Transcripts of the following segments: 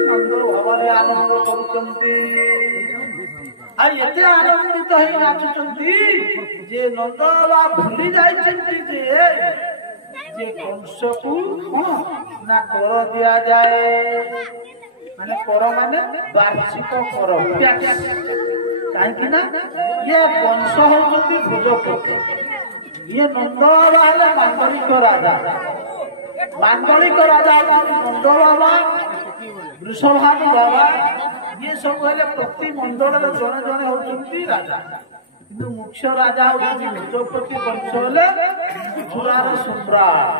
नंद भाव आनंद करते आनंदित हो नाचुंट जे नंद बाबा भूली जे कंस को ना कर दि जाए माने कर माने वार्षिक कर कहीं ये कंस होती भोजपति ये नंद बाबा है मांगलिक राजा नंद बाबा वृषभानु बाबा ये सब प्रति मंडल जड़े जड़े होती राजा कि मुख्य राजा होती भोजपति कंस हेले मथुरार सम्राट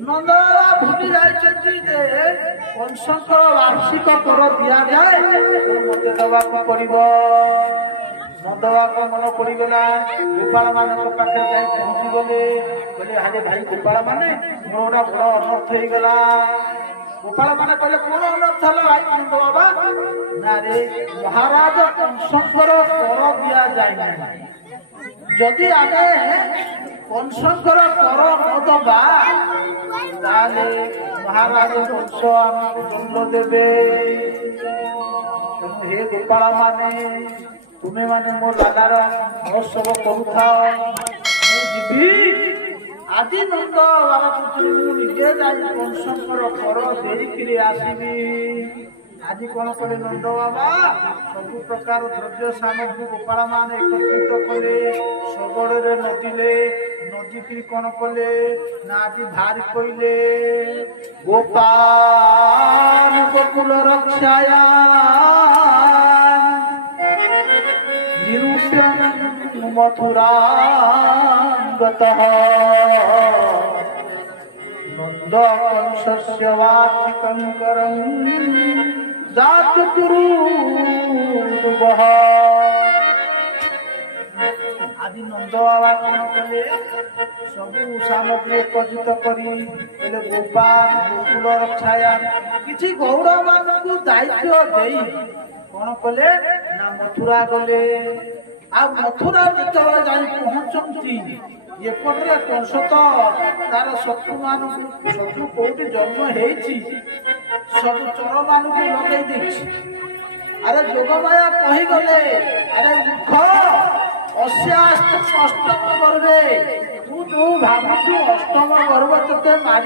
नंद बाबा भूली जाए कंस वार्षिक कर दि जाए मत दवा पड़ो नंद बाबा मन पड़गला गोपाल मान पाखे जाए पहुंची गले बोले हाजे भाई गोपाल माने मोर बड़ अनर्थ हो गला गोपाल माने कहले कौन अनर्थ हल भाई नंद बाबा ना रे महाराज कंसंकर कर दि जाए जदि आमे कंसंकर कर न दबा ताले महाराज कंस आमको दंड देबे हे गोपाल माने तुम्हें माने मोर दादार महोत्सव करुथा आज नंद बाबा निजे जाई कंसंकर कर देरी आसबी आज कौन कले नंद बाबा सब प्रकार द्रव्य सामग्री गोपाल मान एकत्रित कले शगड़े नदीले नदी कौन कले ना आज भारी कहले गोपाल गोकुल रक्षाया मथुरा नंद कंसस्य वाचिकंकरं जात कुरुवः आदि नंद बाबा कौन कले सबू सामग्री एकत्रित करी गोपाल गोकुल रक्षाया किछि गौड़ मानकु दायित्व देई कौन कले ना मथुरा गले आ मथुरा जो जाई पहुंचती एपटे कंस तो तार शत्रु मान शत्रु कोटी जन्म होती सब चोर मान लगे अरे जोगमाया कही गले अरे मुख अष्टम गर्भे तू जो भावु अष्टम गर्भ ते मार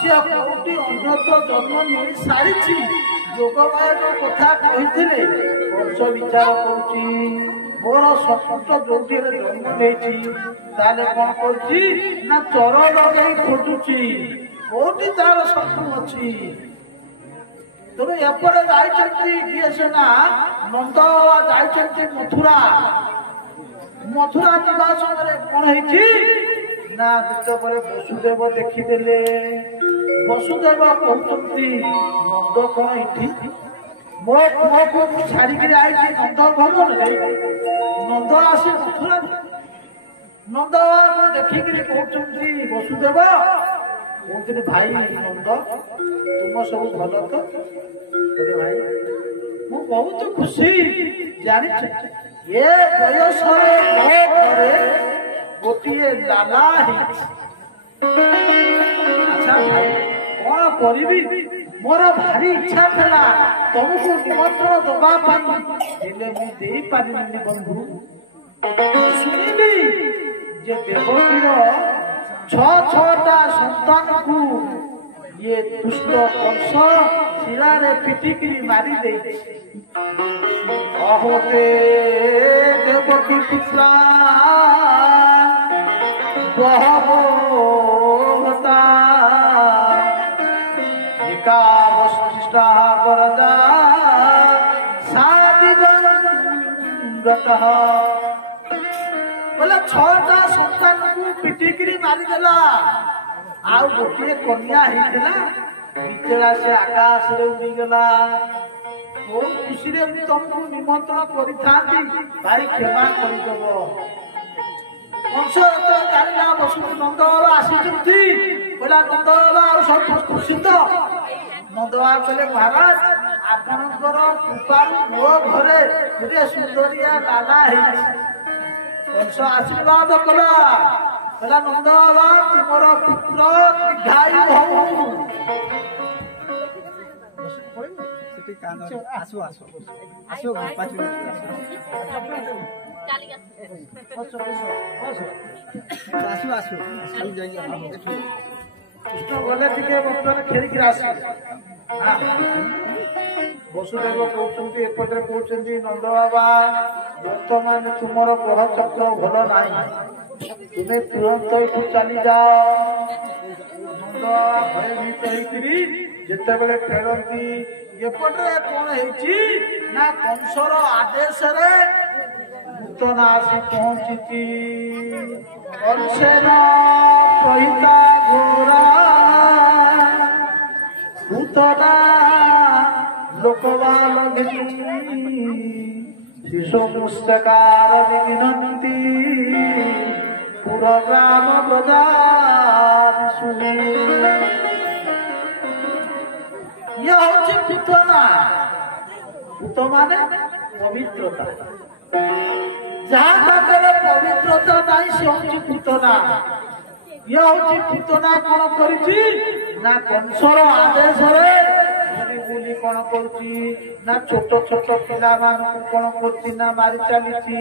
सी कोटी अन्यत्र जन्म मिल सारी जोगमाया जो कथा कही कंस विचार करुच्ची मोर शत्रु जोटी जन्म नहीं कौन कर चोर लगे खोजुची कोटी तार शत्रु अच्छी तेणु एपटे किए सेना नंद जाती मथुरा मथुरा जावा समय कौन ना जिते वसुदेव देखीदे वसुदेव कहते नंद कौन ये मो पुओ को छाड़ी आई नंद भवन नंद आसी मथुरा नंद देखिक कहते वसुदेव कहते भाई नंद तुम सब भल तो भाई मु बहुत खुशी जानी ये बयस गोटे लाला अच्छा भाई कौन करी मोर भारी इच्छा था तुमको निमंत्रण दवाई पारि बंधु शुणिली जे देवकीर छटा संतान को ये दुष्ट कंस शिरा पिटिकी मारी दे अहोते देवकी पुत्रा বহতা একাবষ্টিষ্ঠা বরদা সাদিগঙ্গতঃ বলে 6টা সন্তানକୁ ପିଟିକିରି ମାରିଦେଲା ଆଉ ଗୋଟିଏ କନ୍ୟା ହେଇଥିଲା ବିଚରା ସେ ଆକାଶରେ ଉଡ଼ିଗଲା ବହୁତ ଖୁସିରେ ମୁଁ ତମକୁ ନିମନ୍ତ୍ରଣ କରିଥାନ୍ତି ଭାଇ କ୍ଷମା କରିଦେବ କଂସ ଜାଣିଲା ବସୁକୁ ନନ୍ଦ ବାବା ଆସିଛନ୍ତି କହିଲା ନନ୍ଦ ବାବା ଆଉ ସବୁ ଖୁସି ତ ନନ୍ଦ ବାବା କହିଲେ ମହାରାଜ ଆପଣଙ୍କର କୃପାରୁ ମୋ ଘରେ ଗୋଟେ ସୁନ୍ଦରିଆ ଲାଲା ହେଇଛି କଂସ ଆଶୀର୍ବାଦ କଲା କହିଲା ନନ୍ଦ ବାବା ତୁମର ପୁତ୍ର ଦୀର୍ଘାୟୁ ହଉ আসো আসো আসো আসো আসো কৃষ্ণ গলে টিকে বর্তমানে খেলিকি আসে বসুদেব কହୁଛନ୍ତି এপটে কହୁଛନ୍ତି নন্দ বাবা বর্তমান ତୁମର গ্রহ চক্র ভাল নাই তুমি তুরন্ত এଠୁ ଚାଲି যাও নন্দ বাবা ভয়ভୀତ ହେଇକିରି ଯେତେବେଳେ ଫେରନ୍ତି ଏପଟରେ କଣ ହେଇଛି ନା କଂସର ଆଦେଶରେ ନୂତନ ଆସି ପହଞ୍ଚିଛି କଂସେନ କହିତା ଘୋରା ନୂତନା ଲୋକବାଲ ଶିଶୁ ମୁସ୍ତକାର ବିନନ୍ତି ପୁର ଗ୍ରାମ ପ୍ରଜାନ ଶୁଣି ଇଏ ହଉଛି ପୂତନା ପୂତ ମାନେ ପବିତ୍ରତା ଯାହା ପାଖରେ ପବିତ୍ରତା ନାହିଁ ସେ ହଉଛି ପୂତନା ଇଏ ହଉଛି ପୂତନା କଣ କରିଛି ନା କଂସର ଆଦେଶରେ ବୁଲି କଣ କରୁଛି ନା ଛୋଟ ଛୋଟ ପିଲାମାନଙ୍କୁ କଣ କରୁଛି ନା ମାରି ଚାଲିଛି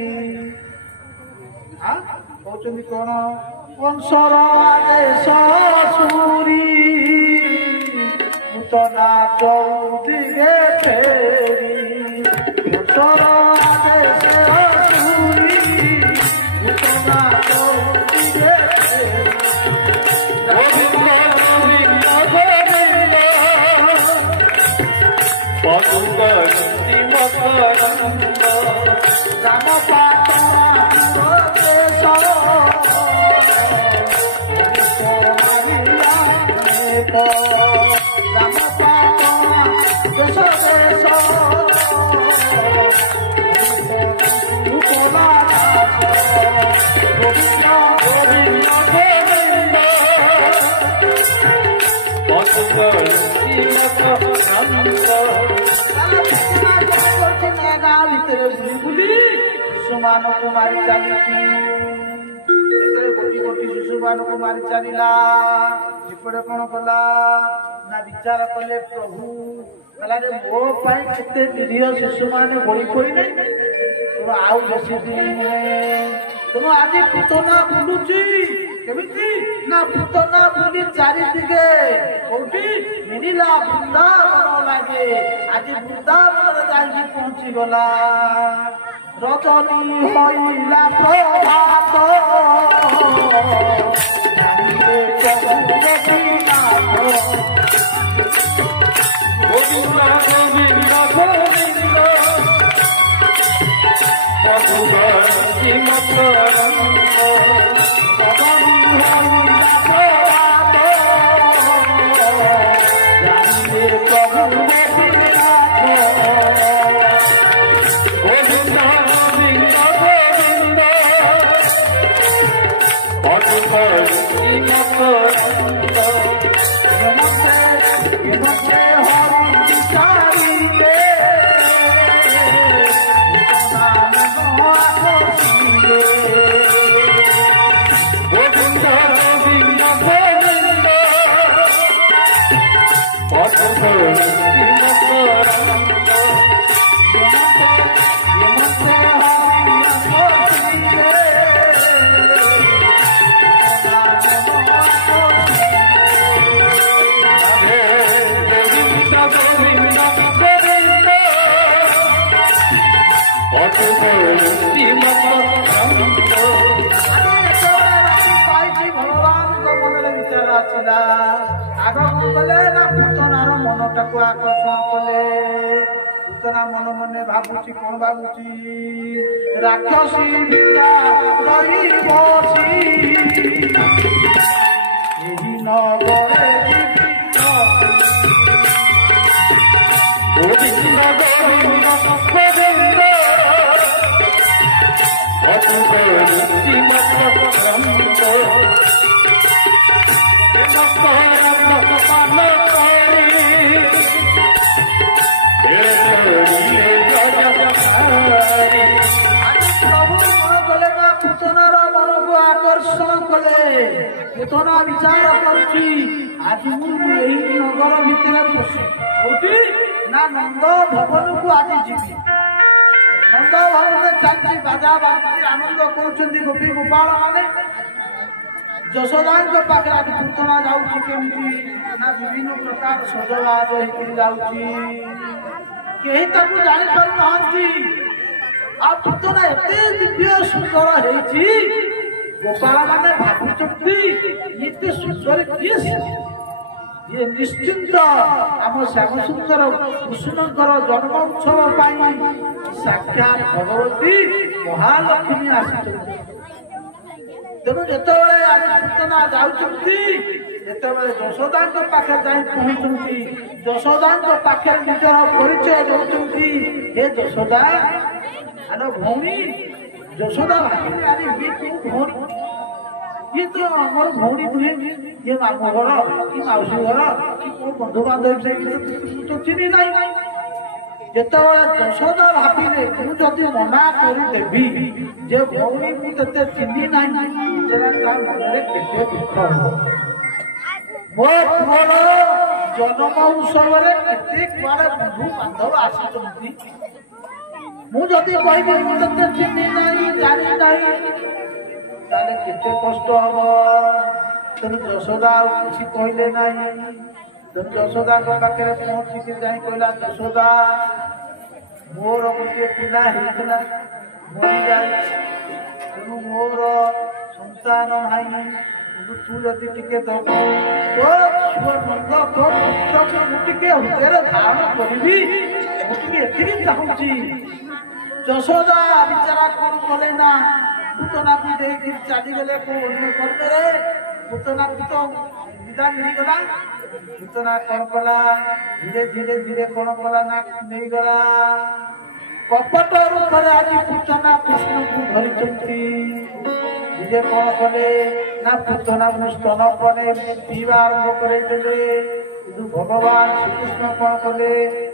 କହୁଛନ୍ତି କଣ କଂସର ଆଦେଶ ଶୁଣି ପୂତନା ଚଉଦିକେ ଫେରି କଂସର ଆଦେଶ ଶୁଣି ପୂତନା ଚଉଦିକେ রাম ଗାଁ ଭିତରେ ବୁଲି ବୁଲି ଶିଶୁମାନଙ୍କୁ ମାରି ଚାଲିଛି ଗୋଟି ଗୋଟି ଶିଶୁମାନଙ୍କୁ ମାରି ଚାଲିଲା ଏପଟେ କଣ କଲା ନା ବିଚାର କଲେ ପ୍ରଭୁ କହିଲାରେ ମୋ ପାଇଁ କେତେ ନିରୀହ ଶିଶୁମାନେ ବଳି ପଡ଼ିଲେ ତେଣୁ ଆଉ ବେଶୀ ଦିନ ନୁହେଁ ତେଣୁ ଆଜି ପୂତନା ବୁଲୁଛି କେମିତି ନା ପୂତନା ବୁଲି ଚାରିଦିକେ କୋଉଠି ମିଳିଲା ବୃନ୍ଦାବନ ଲାଗେ ଆଜି ବୃନ୍ଦାବନରେ ଯାଇକି ପହଞ୍ଚିଗଲା ରଜନୀ ହଇଲା ପ୍ରଭାତ ଗୋବିନ୍ଦ ଗୋବିନ୍ଦ ଗୋବିନ୍ଦ ବାଚିଲା ଆଗ କଣ କଲେ ନା ପୁତନାର ମନଟାକୁ ଆକର୍ଷଣ କଲେ ପୁତନା ମନ ମନେ ଭାବୁଛି କଣ ଭାବୁଛି ରାକ୍ଷସୀ ବିଦ୍ୟା ରହି ବସି ଏହି ନଗରେ ପୁତନା ବିଚାର କରୁଛି ଆଜି ମୁଁ ଏହି ନଗର ଭିତରେ ପଶି କୋଉଠି ନା ନନ୍ଦ ଭବନକୁ ଆଜି ଯିବି ନନ୍ଦ ଭବନରେ ଚାଲିଛି ବାଜା ବାଜୁଛି ଆନନ୍ଦ କରୁଛନ୍ତି ଗୋପୀ ଗୋପାଳ ମାନେ ଯଶୋଦାଙ୍କ ପାଖରେ ଆଜି ପୁତନା ଯାଉଛି କେମିତି ନା ବିଭିନ୍ନ ପ୍ରକାର ସଜବାଜ ହେଇକି ଯାଉଛି କେହି ତାକୁ ଜାଣିପାରୁନାହାନ୍ତି ଆଉ ପୁତନା ଏତେ ଦିବ୍ୟ ସୁନ୍ଦର ହେଇଛି ଗୋପାଳ ମାନେ ଭାବୁଛନ୍ତି ଏତେ ସୁନ୍ଦର କିଏ ଇଏ ନିଶ୍ଚିନ୍ତ ଆମ ଶ୍ୟାମସୁନ୍ଦର କୃଷ୍ଣଙ୍କର ଜନ୍ମ ଉତ୍ସବ ପାଇଁ ସାକ୍ଷାତ ଭଗବତୀ ମହାଲକ୍ଷ୍ମୀ ଆସିଛନ୍ତି ତେଣୁ ଯେତେବେଳେ ଆଜି ପୁତନା ଯାଉଛନ୍ତି ଯେତେବେଳେ ଯଶୋଦାଙ୍କ ପାଖରେ ଯାଇ ପହଞ୍ଚୁଛନ୍ତି ଯଶୋଦାଙ୍କ ପାଖରେ ନିଜର ପରିଚୟ ଦେଉଛନ୍ତି ହେ ଯଶୋଦା ଆର ଭଉଣୀ ଯଶୋଦା ଆଜି ଇଏ ତ ଆମର ଭଉଣୀ ନୁହେଁ ଇଏ ମାମୁଁ ଘର କି ମାଉସୀ ଘର କି କୋଉ ବନ୍ଧୁବାନ୍ଧବ ସେ ଚିହ୍ନି ନାହିଁ ଯେତେବେଳେ ଯଶୋଦା ଭାବିଲେ ମୁଁ ଯଦି ମନା କରିଦେବି ଯେ ଭଉଣୀ ମୁଁ ତତେ ଚିହ୍ନି ନାହିଁ ସେଟା ତା ମନରେ କେତେ ଦୁଃଖ ହବ ମୋ ପୁଅର ଜନ୍ମ ଉତ୍ସବରେ କେତେ କୁଆଡେ ବନ୍ଧୁ ବାନ୍ଧବ ଆସିଛନ୍ତି ମୁଁ ଯଦି କହିବି ମୁଁ ତତେ ଚିହ୍ନି ନାହିଁ ଜାଣି ନାହିଁ ତାହେଲେ କେତେ କଷ୍ଟ ହବ ତେଣୁ ଯଶୋଦା ଆଉ କିଛି କହିଲେ ନାହିଁ ତେଣୁ ଯଶୋଦାଙ୍କ ପାଖରେ ପହଞ୍ଚିକି ଯାଇ କହିଲା ଯଶୋଦା ମୋର ଗୋଟିଏ ପିଲା ହେଇଥିଲା ମରିଯାଇଛି ତେଣୁ ମୋର ସନ୍ତାନ ନାହିଁ ତୁ ଯଦି ଟିକେ ଦବୁ ତୋ ଛୁଆ ନନ୍ଦ ତୋ ପୁତ୍ରକୁ ମୁଁ ଟିକେ ହୃଦୟରେ ଧାରଣ କରିବି ମୁଁ ଟିକେ ଏତିକି ଚାହୁଁଛି ଯଶୋଦା ବିଚାରା କଣ କଲେ ନା ପୁତନାକୁ ଦେଇକି ଚାଲିଗଲେ କୋଉ ଅନ୍ୟ କର୍ମରେ ପୁତନାକୁ ତ ବିଦାୟ ନେଇଗଲା ପୁତନା କଣ କଲା ଧୀରେ ଧୀରେ ଧୀରେ କଣ କଲା ନା ନେଇଗଲା କପଟ ରୂପରେ ଆଜି ପୁତନା କୃଷ୍ଣକୁ ଧରିଛନ୍ତି ନିଜେ କଣ କଲେ ନା ପୁତନାକୁ ସ୍ତନ ପରେ ପିଇବା ଆରମ୍ଭ କରେଇଦେଲେ କିନ୍ତୁ ଭଗବାନ ଶ୍ରୀକୃଷ୍ଣ କଣ କଲେ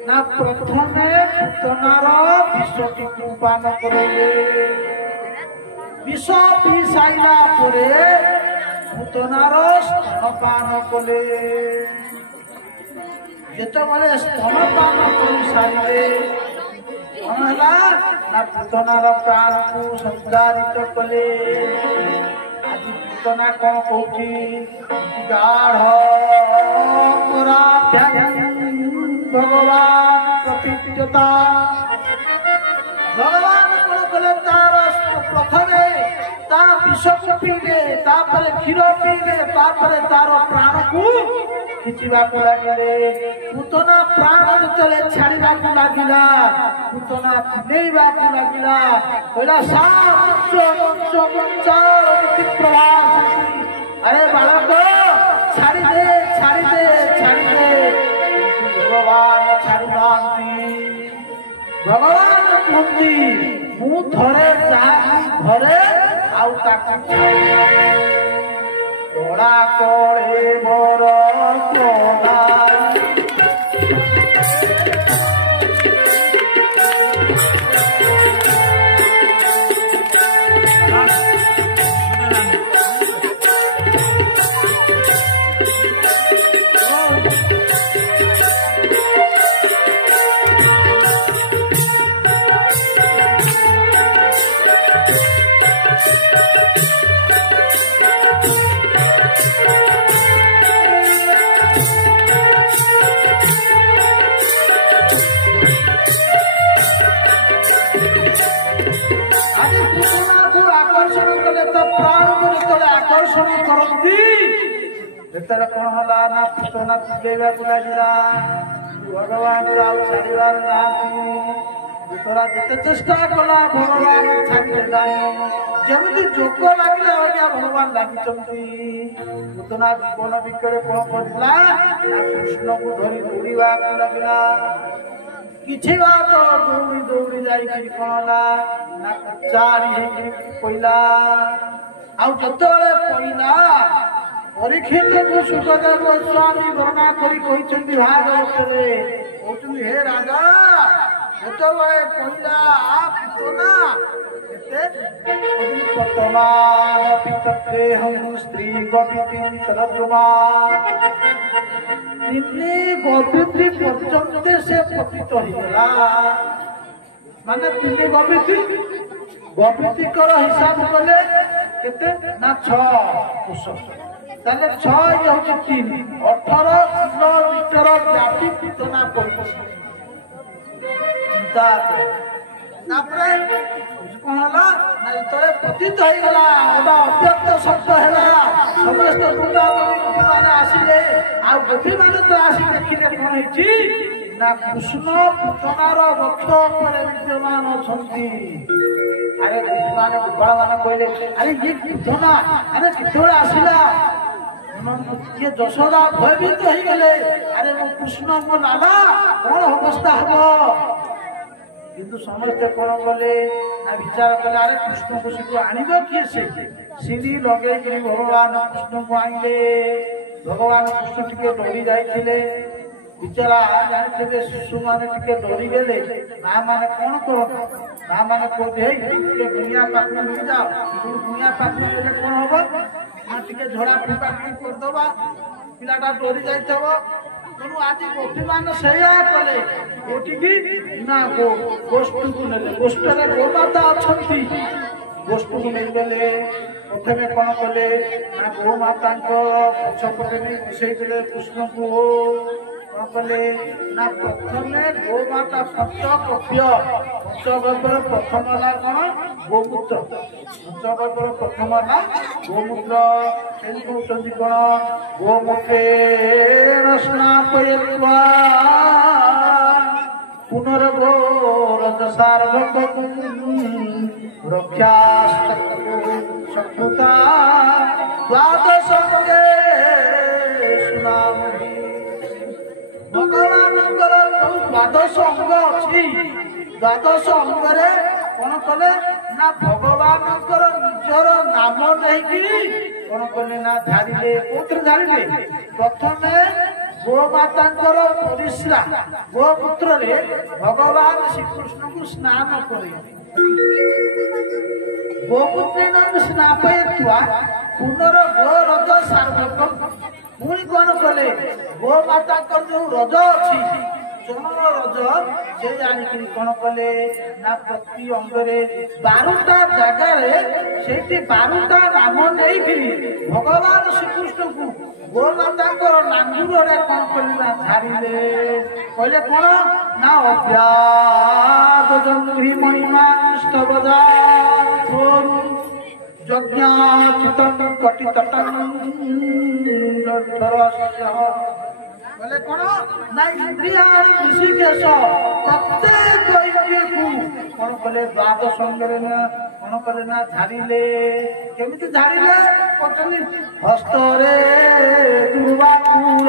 ନା ପ୍ରଥମେ ପୁତନାର ବିଷଟିକୁ ପାନ କରେଇଲେ ବିଷ ପିଇ ସାରିଲା ପରେ ପୁତନାର ସ୍ତନପାନ କଲେ ଯେତେବେଳେ ସ୍ତନପାନ କରିସାରିଲେ କଣ ହେଲା ନା ପୁତନାର ପ୍ରାଣକୁ ସଞ୍ଚାରିତ କଲେ ଆଜି ପୁତନା କଣ କହୁଛି ଗାଢ ଭଗବାନ ପ୍ରତିଷ୍ଠତା ଭଗବାନ କଣ କଲେ ତାର ପ୍ରଥମେ ତା ବିଷକୁ ପିଇଲେ ତାପରେ କ୍ଷୀର ପିଇଲେ ତାପରେ ତାର ପ୍ରାଣକୁ ଖିଚିବାକୁ ଲାଗିଲେ ପୁତନା ପ୍ରାଣ ଯେତେବେଳେ ଛାଡିବାକୁ ଲାଗିଲା ପୁତନା ଚିଲେଇବାକୁ ଲାଗିଲା କହିଲା ଆରେ ବାଳକ ଛାଡ଼ିଦେ ଛାଡ଼ିଦେ ଛାଡ଼ିଦେ ଭଗବାନ ଛାଡୁନାହାନ୍ତି ଭଗବାନ କୁହନ୍ତି ମୁଁ ଥରେ ଯାହାକୁ ଧରେ ଆଉ ତାକୁ କଳା କଳେ ମୋର କଳା ଯେତେବେଳେ କଣ ହେଲା ନା ପୁତନା ପୂଜେଇବାକୁ ଲାଗିଲା ଭଗବାନ ଆଉ ଛାଡ଼ିବାର ନାହାନ୍ତି। ପୁତନା ଯେତେ ଚେଷ୍ଟା କଲା ଭଗବାନ ଛାଡ଼ିଦେଲାନି। ଯେମିତି ଯୋଗ ଲାଗିଲା ଆଜ୍ଞା ଭଗବାନ ଲାଗିଛନ୍ତି। ପୁତନା ଜୀବନ ବିକଳେ କଣ କରିଥିଲା ନା କୃଷ୍ଣକୁ ଧରି ଦୌଡ଼ିବାକୁ ଲାଗିଲା। କିଛି ବାଟ ଦୌଡ଼ି ଦୌଡ଼ି ଯାଇକି କଣ ହେଲା ନା ଚାରି ହେଇକି ପଇଲା। ଆଉ ଯେତେବେଳେ ପଇଲା ପରୀକ୍ଷିତକୁ ସୁଖଦେବ ଗୋସ୍ୱାମୀ ବର୍ଣ୍ଣନା କରି କହିଛନ୍ତି ଭାଗବତରେ କହୁଛନ୍ତି ହେ ରାଜା ଯେତେବେଳେ ପଇଲା ପୁତନା ବର୍ତ୍ତମାନ ପିତୃଦେହଂ ସ୍ତ୍ରୀ ଗବିତ୍ରଦ୍ରୁମା ତିନି ଗବିତ୍ରୀ ପର୍ଯ୍ୟନ୍ତ ସେ ପତିତ ହେଇଗଲା। ମାନେ ତିନି ଗବିତ୍ରୀଙ୍କର ହିସାବ କଲେ କେତେ ନା 6 କୋଶ। ତାହେଲେ 6 ହଉଛି 3 18 କିଲୋମିଟର ବ୍ୟାପୀ ପୁତନା ପଡ଼ିଛି। ତାପରେ କଣ ହେଲା ନା ଯେତେବେଳେ ପତିତ ହେଇଗଲା ଗୋଟା ଅତ୍ୟନ୍ତ ଶବ୍ଦ ହେଲା। ସମସ୍ତ ଗୋପୀମାନେ ଆସିଲେ। ଆଉ ଗୋପୀମାନେ ତ ଆସି ଦେଖିଲେ କଣ ହେଇଛି ନା କୃଷ୍ଣ ପୁତନାର ବକ୍ଷ ଉପରେ ବିଦ୍ୟମାନ ଅଛନ୍ତି। ଆରେ ଗୋପୀମାନେ ଗୋପାଳମାନେ କହିଲେ ଆରେ ଇଏ ପୁତନା ଆରେ କେତେବେଳେ ଆସିଲା? ଇଏ ଯଶୋଦା ଭୟଭୀତ ହେଇଗଲେ। ଆରେ ମୋ କୃଷ୍ଣ ମୋ ଲାଲା କଣ ଅବସ୍ଥା ହବ? କିନ୍ତୁ ସମସ୍ତେ କଣ କଲେ ନା ବିଚାର କଲେ ଆରେ କୃଷ୍ଣକୁ ସେଠୁ ଆଣିବ କିଏ? ସେ ସିରି ଲଗେଇକିରି ଭଗବାନ କୃଷ୍ଣକୁ ଆଣିଲେ। ଭଗବାନ କୃଷ୍ଣ ଟିକେ ଡରି ଯାଇଥିଲେ। ବିଚାରା ଜାଣିଥିବେ ଶିଶୁମାନେ ଟିକେ ଡରିଗଲେ ମା ମାନେ କଣ କରନ୍ତି? ମା ମାନେ କହୁଛି ହେଇ ଟିକେ ଗୁଣିଆ ପାଖକୁ ନେଇଯାଅ। ଗୁଣିଆ ପାଖକୁ ନେଲେ କଣ ହବ ନା ଟିକେ ଝଡା ଫୁଙ୍କା ଟିକେ କରିଦବା। ପିଲାଟା ଡରି ଯାଇଥିବ। ତେଣୁ ଆଜି ଗୋପୀମାନେ ସେଇଆ କଲେ। କୋଉଠିକି ନା ଗୋଷ୍ଠୀକୁ ନେଲେ। ଗୋଷ୍ଠୀରେ ଗୋମାତା ଅଛନ୍ତି। ଗୋଷ୍ଠୀକୁ ନେଇଗଲେ। ପ୍ରଥମେ କଣ କଲେ ନା ଗୋମାତାଙ୍କ ପଛପଟେ ନେଇ ବସେଇଥିଲେ କୃଷ୍ଣକୁ। କଣ କଲେ ନା ପ୍ରଥମେ ଗୋମାତା ପଞ୍ଚଗବ୍ୟର ପ୍ରଥମ ହେଲା କଣ ଗୋମୂତ୍ର। ପଞ୍ଚଗବ୍ୟର ପ୍ରଥମ ହେଲା ଗୋମୂତ୍ର। ସେଠି କହୁଛନ୍ତି କଣ ଗୋମୁଖେନ ସ୍ନାପୟିତ୍ୱା ପୁନର୍ଗୋରଜସାର୍ଭକଂ ରକ୍ଷାସ୍ତକୃତା ଦ୍ୱାଦଶଙ୍ଗେ ସୁନାମହି। ଭଗବାନଙ୍କର ଯୋଉ ଦ୍ୱାଦଶ ଅଙ୍ଗ ଅଛି ଦ୍ୱାଦଶ ଅଙ୍ଗରେ କଣ କଲେ ନା ଭଗବାନଙ୍କର ନିଜର ନାମ ନେଇକି କଣ କଲେ ନା ଝାଡ଼ିଲେ। କୋଉଥିରେ ଝାଡ଼ିଲେ? ପ୍ରଥମେ ଗୋମାତାଙ୍କର ପରିସ୍ରା ଗୋମୂତ୍ରରେ ଭଗବାନ ଶ୍ରୀକୃଷ୍ଣଙ୍କୁ ସ୍ନାନ କରେଇଲେ। ଗୋମୂତ୍ରେଣ ସ୍ନାପୟିତ୍ୱା ପୁନର୍ଗୋରଜ ସାର୍ଭକଂ। ପୁଣି କଣ କଲେ ଗୋମାତାଙ୍କର ଯୋଉ ରଜ ଅଛି ଚରଣ ରଜ ସେ ଜାଣିକିରି କଣ କଲେ ନା ପ୍ରତି ଅଙ୍ଗରେ 12ଟା ଜାଗାରେ ସେଇଠି 12ଟା ନାମ ନେଇକିରି ଭଗବାନ ଶ୍ରୀକୃଷ୍ଣଙ୍କୁ ଗୋମାତାଙ୍କର ଲାଙ୍ଗୁଡ଼ରେ କଣ କଲେ ନା ଝାଡ଼ିଲେ। କହିଲେ କଣ ନା ଅଭ୍ୟାଦ ଜଙ୍ଘି ମଣିମା ସ୍ତବଦା ଯଜ୍ଞାଚିତଂ କଟିତଟଂ କହିଲେ କଣ ନା ଇନ୍ଦ୍ରିୟାଣି ଋଷିକେଶ ପ୍ରତ୍ୟେକ ଇନ୍ଦ୍ରିୟକୁ କଣ କଲେ ଦ୍ୱାଦଶ ଅଙ୍ଗରେ ନା କଣ କଲେ ନା ଝାଡ଼ିଲେ। କେମିତି ଝାଡ଼ିଲେ? କରୁଛନ୍ତି ହସ୍ତରେ ଦୁର୍ବାକୁଳ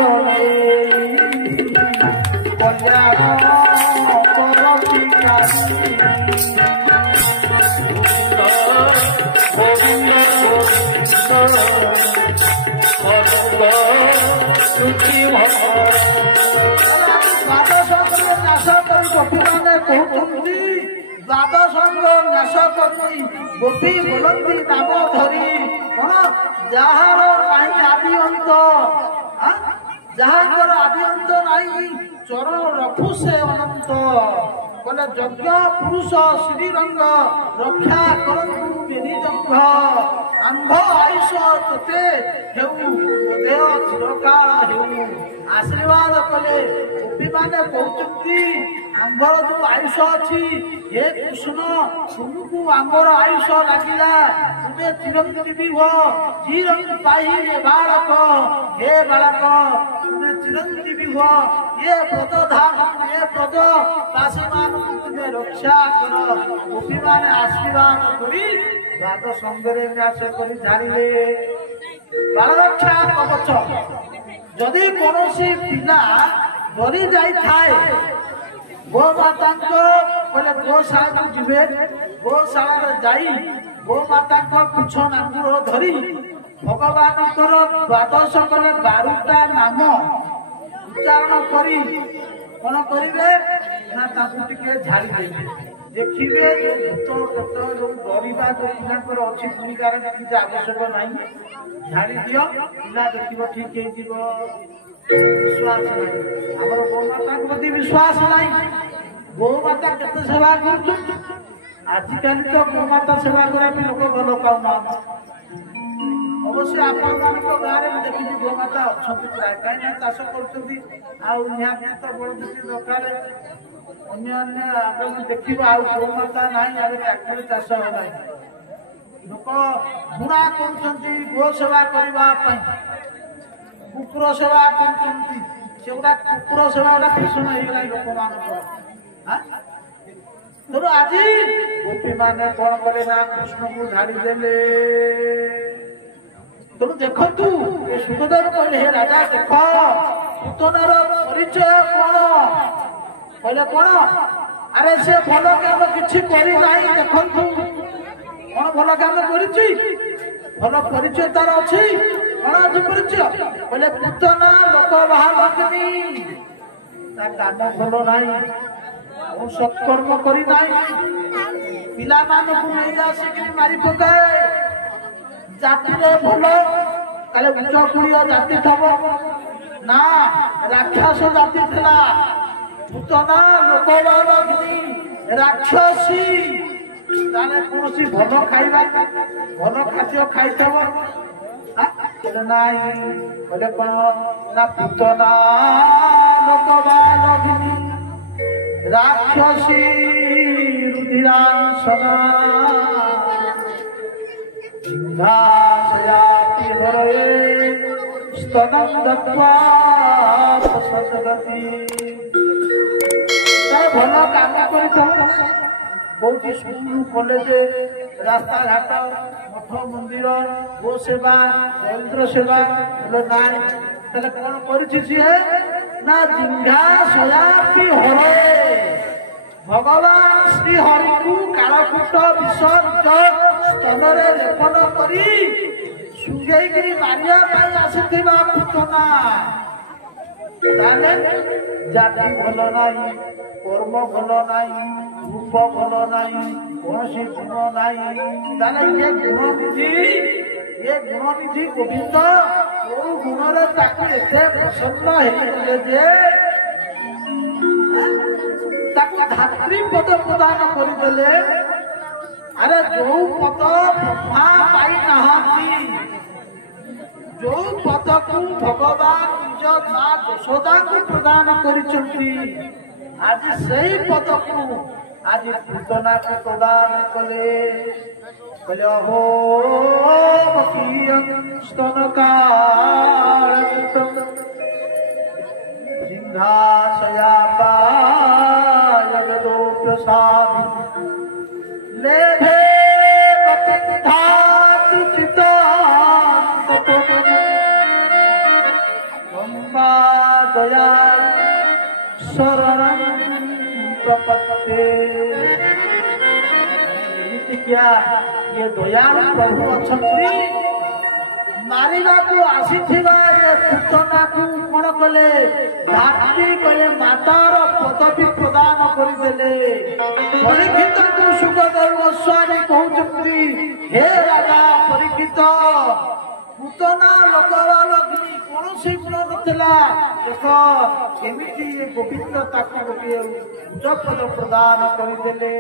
ଗୋପୀମାନେ କହୁଛନ୍ତି ଦ୍ୱାଦଶଙ୍ଗ ନ୍ୟାସ କରି ଗୋପୀ ବୋଲନ୍ତି ନାମ ଧରି କଣ ଯାହାର ନାହିଁ ଆଦି ଅନ୍ତ ଯାହାଙ୍କର ଆଦି ଅନ୍ତ ନାହିଁ ଚରଣ ରଖୁ ସେ ଅନନ୍ତ। କହିଲେ ଯଜ୍ଞ ପୁରୁଷ ଶ୍ରୀରଙ୍ଗ ରକ୍ଷା କରନ୍ତୁ ବିନିଜଙ୍ଘ ଆମ୍ଭ ଆୟୁଷ ତତେ ହେଉ ଦେହ ଚିରକାଳ ହେଉ। ଆଶୀର୍ବାଦ କଲେ ଗୋପୀ ଗୋପୀମାନେ କହୁଛନ୍ତି ଆମ୍ଭର ଯୋଉ ଆୟୁଷ ଅଛି ହେ କୃଷ୍ଣ ତୁମକୁ ଆମ୍ଭର ଆୟୁଷ ଲାଗିଲା ତୁମେ ଚିରଞ୍ଜୀବୀ ହୁଅ ଚିରଞ୍ଜୀବୀ ପାଇ ବାଳକ ହେ ବାଳକ ତୁମେ ଚିରଞ୍ଜୀବୀ ହୁଅ ଏ ବ୍ରତ ଧାମ ଏ ବ୍ରତ ଦାସୀମାନଙ୍କୁ ତୁମେ ରକ୍ଷା କର। ଗୋପୀମାନେ ଆଶୀର୍ବାଦ କରି ବାଦ ସଙ୍ଗରେ ନ୍ୟାସ କରି ଝାଡ଼ିଲେ ବାଳରକ୍ଷା କବଚ। ଯଦି କୌଣସି ପିଲା ଡରି ଯାଇଥାଏ ଗୋମାତାଙ୍କ ଗୋଶାଳାକୁ ଯିବେ ଗୋଶାଳାରେ ଯାଇ ଗୋମାତାଙ୍କ ପୁଛ ନାଙ୍ଗୁର ଧରି ଭଗବାନଙ୍କର ଦ୍ୱାଦଶ କଲେ 12ଟା ନାମ ଉଚ୍ଚାରଣ କରି କଣ କରିବେ ନା ତାଙ୍କୁ ଟିକେ ଝାଡ଼ି ଦେବେ। ଦେଖିବେ ଯୋଉ ଭୂତ ଯୋଉ ଡରିବା ଯୋଉ ପିଲାଙ୍କର ଅଛି ଭୂମିକାର କିଛି ଆବଶ୍ୟକ ନାହିଁ। ଝାଡ଼ି ଦିଅ ପିଲା ଦେଖିବ ଠିକ ହେଇଯିବ। ବିଶ୍ୱାସ ନାହିଁ ଆମର ଗୋମାତାଙ୍କ ପ୍ରତି ବିଶ୍ୱାସ ନାହିଁ। ଗୋମାତା କେତେ ସେବା କରୁଛନ୍ତି। ଆଜିକାଲି ତ ଗୋମାତା ସେବା କରିବା ପାଇଁ ଲୋକ ଭଲ ପାଉନାହାନ୍ତି। ଅବଶ୍ୟ ଆପଣମାନଙ୍କ ଗାଁରେ ମୁଁ ଦେଖିଛି ଗୋମାତା ଅଛନ୍ତି ପ୍ରାୟ କାହିଁକି ନା ଚାଷ କରୁଛନ୍ତି ଆଉ ନିହାତି ତ ବଡ଼ କିଛି ଦରକାର ଅନ୍ୟାନ୍ୟ ଆପଣ ଦେଖିବ ଆଉ ଗୋମାତା ନାହିଁ ଆଉ ଟ୍ରାକ୍ଟର ଚାଷ ହେଲାଣି। ଲୋକ ବୁଣା କରୁଛନ୍ତି ଗୋ ସେବା କରିବା ପାଇଁ କୁକୁର ସେବା କରୁଛନ୍ତି ସେଗୁଡା କୁକୁର ସେବା ଗୁଡା ଫ୍ୟାସନ ହେଇଗଲାଣି ଲୋକମାନଙ୍କର। ତେଣୁ ଆଜି ଗୋପୀମାନେ କଣ କଲେ ନା କୃଷ୍ଣଙ୍କୁ ଝାଡ଼ି ଦେଲେ। ତେଣୁ ଦେଖନ୍ତୁ ଏ ସୁଖଦେବ କହିଲେ ହେ ରାଜା ଦେଖ ପୂତନାର ପରିଚୟ କଣ କହିଲେ କଣ ଆରେ ସେ ଭଲ କାମ କିଛି କରିନାହିଁ। ଦେଖନ୍ତୁ କଣ ଭଲ କାମ କରିଛି ଭଲ ପରିଚୟ ତାର ଅଛି। କଣ ଅଛି ପରିଚୟ କହିଲେ ପୂତନା ଲୋକ ବାହାରିନି ତା କାମ ଭଲ ନାହିଁ ଆଉ ସତ୍କର୍ମ କରିନାହିଁ ପିଲାମାନଙ୍କୁ ନେଇ ଆସିକି ମାରି ପକାଏ ଜାତିରେ ଭଲ କାଳେ ଉଚ୍ଚ କୁଳିଆ ଜାତି ଥବ ନା ରାକ୍ଷସ ଜାତି ଥିଲା। ପୂତନା ଲୋକ ବାହାରିନି ରାକ୍ଷସୀ ତାହେଲେ କୌଣସି ଭଲ ଖାଇବା ଭଲ ଖାଦ୍ୟ ଖାଇଥବ ନାଇଁ କହିଲେ କଣ ନା ପୂତନା ଲୋକ ବାହାରିନି ରାକ୍ଷସୀ ରୁଧିରାଂଶନା ଝାସୟାତି ହରଏ ସ୍ତନଂ ଦତ୍ତ୍ୱା ପ୍ରସଦତି। ଭଲ କାମ କରିଥାଉ କୋଉଠି ସ୍କୁଲ କଲେଜ ରାସ୍ତାଘାଟ ମଠ ମନ୍ଦିର ଗୋ ସେବା ଯନ୍ତ୍ର ସେବା ନାଇଁ ତାହେଲେ କଣ କରିଛି ସିଏ ନା ଜିଘା ସୟାପି ହରେ ଭଗବାନ ଶ୍ରୀ ହରିକୁ କାଳକୂଟ ବିଷ ସ୍ତନରେ ଲେପନ କରି ସୁଙ୍ଗେଇକିରି ମାରିବା ପାଇଁ ଆସିଥିବା ପୂତନା। ତାହେଲେ ଜାତି ଭଲ ନାହିଁ କର୍ମ ଭଲ ନାହିଁ ରୂପ ଭଲ ନାହିଁ କୌଣସି ଗୁଣ ନାହିଁ। ତାହେଲେ ଏ ଗୁଣନିଧି ଗୋବିନ୍ଦ କୋଉ ଗୁଣରେ ତାକୁ ଏତେ ପ୍ରସନ୍ନ ହେଇଗଲେ ଯେ ତାକୁ ଧାତ୍ରୀ ପଦ ପ୍ରଦାନ କରିଦେଲେ। ଆରେ ଯୋଉ ପଦ ବ୍ରହ୍ମା ପାଇନାହାନ୍ତି ଯୋଉ ପଦକୁ ଭଗବାନ ନିଜ ମା ଯଶୋଦାଙ୍କୁ ପ୍ରଦାନ କରିଛନ୍ତି ଆଜି ସେଇ ପଦକୁ ଆଜି ପୂତନାକୁ ପ୍ରଦାନ କଲେ। କହିଲେ ଅହୋ स्तनकाल सिंहासयापाय गदो प्रसाद लेभे धातु चितांत गंगा दया शरणं प्रपत्ते। क्या ये दयालु प्रभु अछंती मारिबा को आसीथिबा ये पूतना को कोन कले धात्री कले मातार पदवी प्रदान करि देले। परीक्षित को सुखदेव गोस्वामी कहउछंती हे राजा परीक्षित पूतना लोकवालग्नि कोनोसी गुण नथिला देख केमिति गोविंद ताकु गोटे उच्च पद प्रदान करि देले।